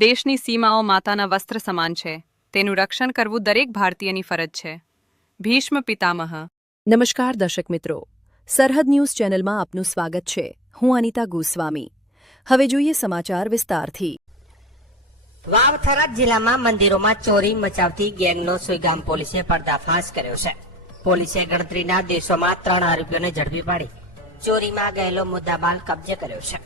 દેશની સીમાઓ માતાના વસ્ત્ર સમાન છે. તેનું રક્ષણ કરવું દરેક ભારતીયની ફરજ છે. ભીષ્મ પિતામહ. નમસ્કાર દર્શક મિત્રો, સરહદ ન્યૂઝ ચેનલમાં આપનું સ્વાગત છે. હું અનિતા ગોસ્વામી. હવે જોઈએ સમાચાર વિસ્તારથી. વાવ થરાદ જિલ્લામાં મંદિરોમાં ચોરી મચાવતી ગેંગનો સુઈગામ પોલીસે પર્દાફાશ કર્યો છે. પોલીસે ગણતરીના દિવસોમાં 3 આરોપીઓને ઝડપી પાડી ચોરીમાં ગયેલો મુદ્દામાલ કબજે કર્યો છે.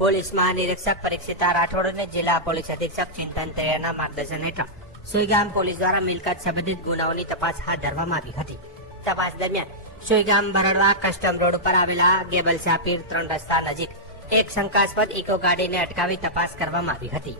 પોલીસ મહાનિરીક્ષક પરીક્ષિતા રાઠોડ અને જિલ્લા પોલીસ અધિક્ષક ચિંતન તૈયારના માર્ગદર્શન હેઠળ સુઈગામ પોલીસ દ્વારા મિલકત સંબંધિત ગુનાઓની તપાસ હાથ ધરવામાં આવી હતી. તપાસ દરમિયાન સુઈગામ બરડવા કસ્ટમ રોડ પર આવેલા ગેબલશા પીર 3 રસ્તા નજીક એક શંકાસ્પદ ઇકો ગાડીને અટકાવી તપાસ કરવામાં આવી હતી.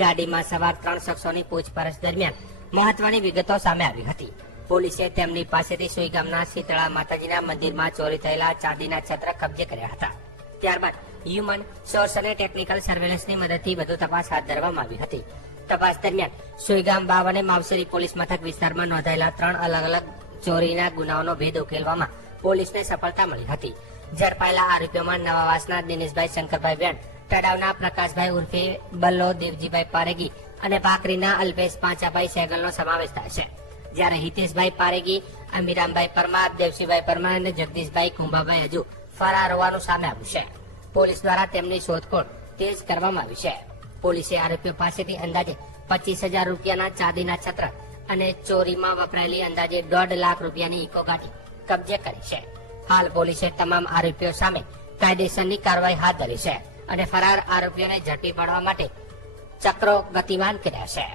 ગાડીમાં સવાર 3 શખ્સોની પૂછપરછ દરમિયાન મહત્વની વિગતો સામે આવી હતી. પોલીસે તેમની પાસેથી સુઈગામના શીતળા માતાજીના મંદિરમાં ચોરી થયેલા ચાંદીના છત્ર કબજે કર્યા હતા. ત્યારબાદ હ્યુમન સોર્સ અને ટેકનિકલ સર્વેલન્સની મદદથી વધુ તપાસ હાથ ધરવામાં આવી હતી. તપાસ દરમિયાન સુઈગામ બાવ અને માવસરી પોલીસ મથક વિસ્તારમાં નોંધાયેલા 3 અલગ અલગ ચોરીના ગુનાઓનો ભેદ ઉકેલવામાં પોલીસને સફળતા મળી હતી. ઝડપાયેલા આરોપીઓમાં નવાવાસના દિનેશભાઈ શંકરભાઈ વેણ, તળાવના પ્રકાશભાઈ ઉર્ફે બલ્લો દેવજીભાઈ પારેગી અને ભાખરીના અલ્પેશ પાંચાભાઈ સહેગલનો સમાવેશ થાય છે. જ્યારે હિતેશભાઈ પારેગી, અમીરામભાઈ પરમાર, દેવસીભાઈ પરમાર અને જગદીશભાઈ કુંભાભાઈ હજુ ફરાર હોવાનું સામે આવ્યું છે. પોલીસ દ્વારા તેમની શોધખોળ તેજ કરવામાં આવી છે. પોલીસે આરોપીઓ પાસેથી અંદાજે 25,000 રૂપિયાના ચાંદીના છત્ર અને ચોરીમાં વપરાયેલી અંદાજે 1.5 લાખ રૂપિયાની ઇકો ગાડી કબજે કરી છે. હાલ પોલીસે તમામ આરોપીઓ સામે કાયદેસરની કાર્યવાહી હાથ ધરી છે અને ફરાર આરોપીઓને ઝડપી પાડવા માટે ચક્રો ગતિમાન કર્યા છે.